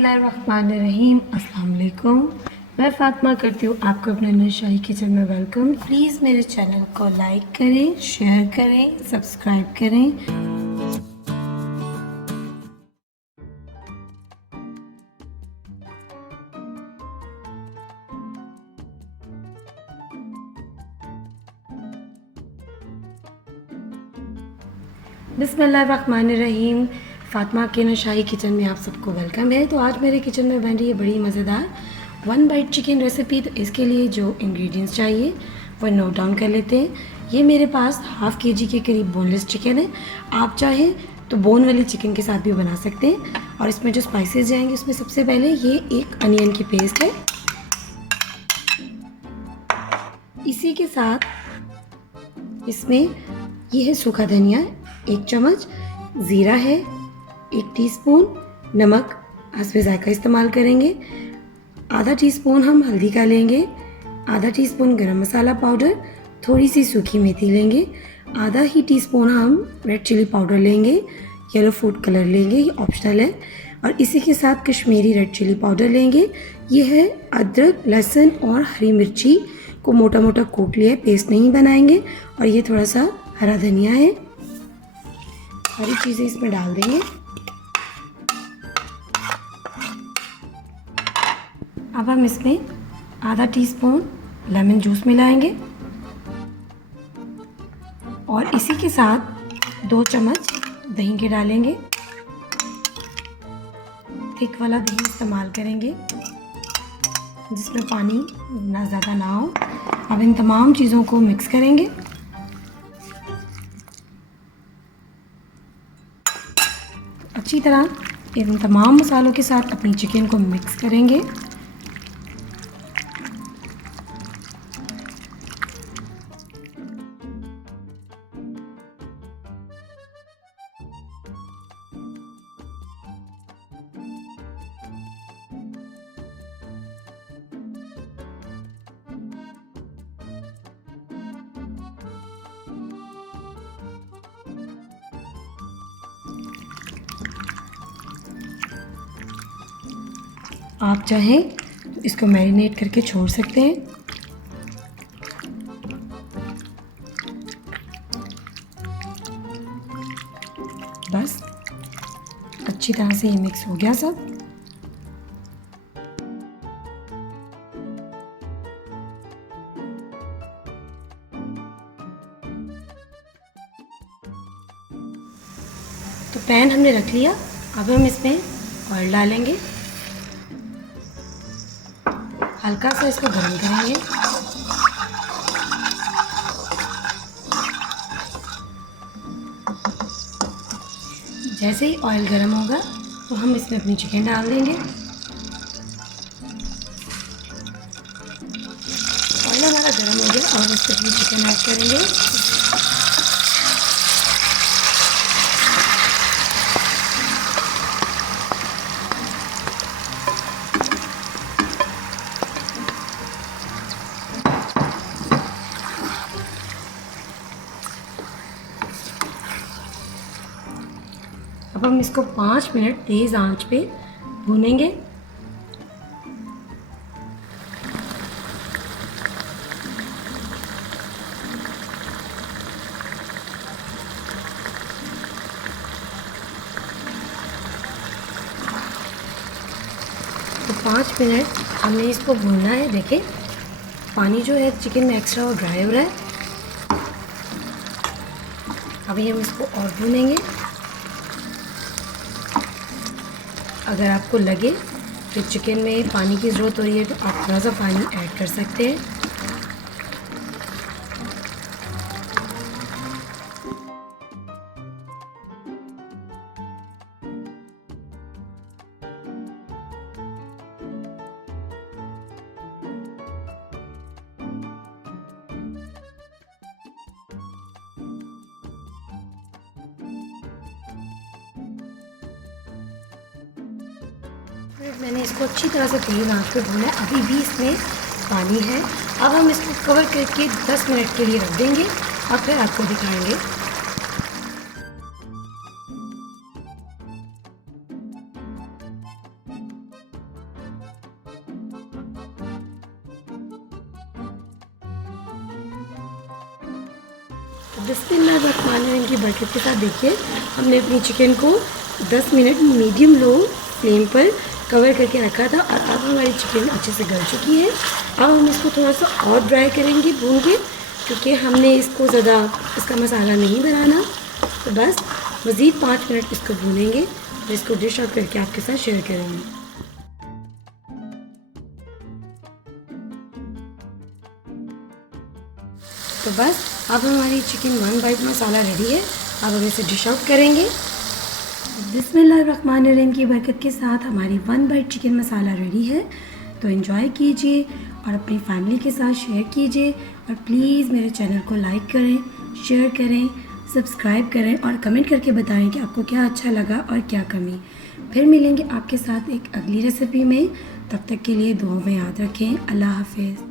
बिस्मिल्लाहिर्रहमानिर्रहीम। अस्सलाम वालेकुम। मैं फ़ातिमा करती हूँ आपको अपने नशाई किचन में वेलकम। प्लीज़ मेरे चैनल को लाइक करें, शेयर करें, सब्सक्राइब करें। बिस्मिल्लाहिर्रहमानिर्रहीम। फ़ातिमा के नशाई किचन में आप सबको वेलकम है। तो आज मेरे किचन में बन रही है बड़ी मज़ेदार 1 बाइट चिकन रेसिपी। तो इसके लिए जो इंग्रेडिएंट्स चाहिए वो नोट डाउन कर लेते हैं। ये मेरे पास हाफ़ kg के करीब बोनलेस चिकन है। आप चाहें तो बोन वाली चिकन के साथ भी बना सकते हैं। और इसमें जो स्पाइसेस जाएंगे उसमें सबसे पहले ये एक अनियन की पेस्ट है। इसी के साथ इसमें ये है सूखा धनिया 1 चम्मच, ज़ीरा है 1 टीस्पून, नमक हस्बे ज़ायक़ा इस्तेमाल करेंगे, आधा टीस्पून हम हल्दी का लेंगे, आधा टीस्पून गरम मसाला पाउडर, थोड़ी सी सूखी मेथी लेंगे, आधा ही टीस्पून हम रेड चिली पाउडर लेंगे, येलो फूड कलर लेंगे, ये ऑप्शनल है। और इसी के साथ कश्मीरी रेड चिली पाउडर लेंगे। ये है अदरक, लहसुन और हरी मिर्ची को मोटा मोटा कूट लिया है, पेस्ट नहीं बनाएंगे। और ये थोड़ा सा हरा धनिया है, सारी चीज़ें इसमें डाल देंगे। अब हम इसमें आधा टीस्पून लेमन जूस मिलाएंगे और इसी के साथ 2 चम्मच दही के डालेंगे। थिक वाला दही इस्तेमाल करेंगे जिसमें पानी ना ज़्यादा ना हो। अब इन तमाम चीज़ों को मिक्स करेंगे। अच्छी तरह इन तमाम मसालों के साथ अपनी चिकन को मिक्स करेंगे। आप चाहें तो इसको मैरिनेट करके छोड़ सकते हैं। बस अच्छी तरह से ये मिक्स हो गया सब। तो पैन हमने रख लिया। अब हम इसमें ऑयल डालेंगे, हल्का सा इसको गर्म करेंगे। जैसे ही ऑयल गर्म होगा तो हम इसमें अपनी चिकन डाल देंगे। ऑयल हमारा गर्म हो गया और इसमें अपनी चिकन ऐड करेंगे। अब हम इसको 5 मिनट तेज़ आंच पे भूनेंगे। तो 5 मिनट हमने इसको भूनना है। देखें पानी जो है चिकन में एक्स्ट्रा वो ड्राई हो रहा है। अभी हम इसको और भूनेंगे। अगर आपको लगे कि चिकन में पानी की ज़रूरत हो रही है तो आप थोड़ा सा पानी ऐड कर सकते हैं। मैंने इसको अच्छी तरह से तेज़ आंच पे भूना है। अभी भी इसमें पानी है। अब हम इसको कवर करके 10 मिनट के लिए रख देंगे और फिर आपको दिखाएंगे। बिस्मिल्लाहिर्रहमानिर्रहीम की बरकत के साथ देखिए हमने अपनी चिकन को 10 मिनट मीडियम लो फ्लेम पर कवर करके रखा था और अब हमारी चिकन अच्छे से गल चुकी है। अब हम इसको थोड़ा सा और ड्राई करेंगे भून के, क्योंकि हमने इसको ज़्यादा इसका मसाला नहीं बनाना। तो बस मज़ीद 5 मिनट इसको भूनेंगे और इसको डिश आउट करके आपके साथ शेयर करेंगे। तो बस अब हमारी चिकन 1 बाइट मसाला रेडी है। अब हम इसे डिश आउट करेंगे। बिस्मिल्लाहिर्रहमानिर्रहीम की बरकत के साथ हमारी 1 बाइट चिकन मसाला रेडी है। तो एंजॉय कीजिए और अपनी फैमिली के साथ शेयर कीजिए और प्लीज़ मेरे चैनल को लाइक करें, शेयर करें, सब्सक्राइब करें और कमेंट करके बताएं कि आपको क्या अच्छा लगा और क्या कमी। फिर मिलेंगे आपके साथ एक अगली रेसिपी में। तब तक के लिए दुआ में याद रखें। अल्लाह हाफ़िज़।